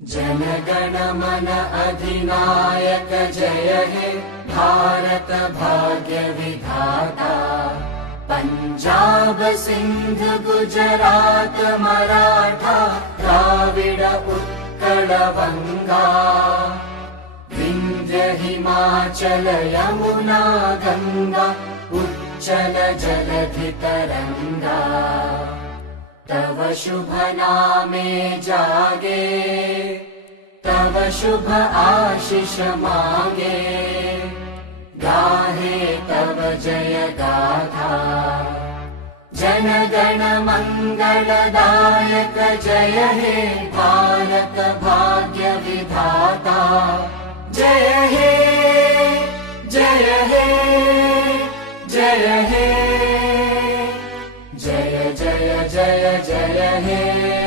जनगण मन अधिनायक जय हे भारत भाग्य विधाता। पंजाब सिंध गुजरात मराठा द्राविड उत्कल बंगा। विंध्य हिमाचल यमुना गंगा उच्चल जलधि तरंगा। तव शुभ नामे जागे तव शुभ आशीष मांगे। गाहे तव जय गाथा जन गण मंगलदायक जय हे भारत भाग्य विधाता। जय हे जय हे जय हे जय जय जय जय हे।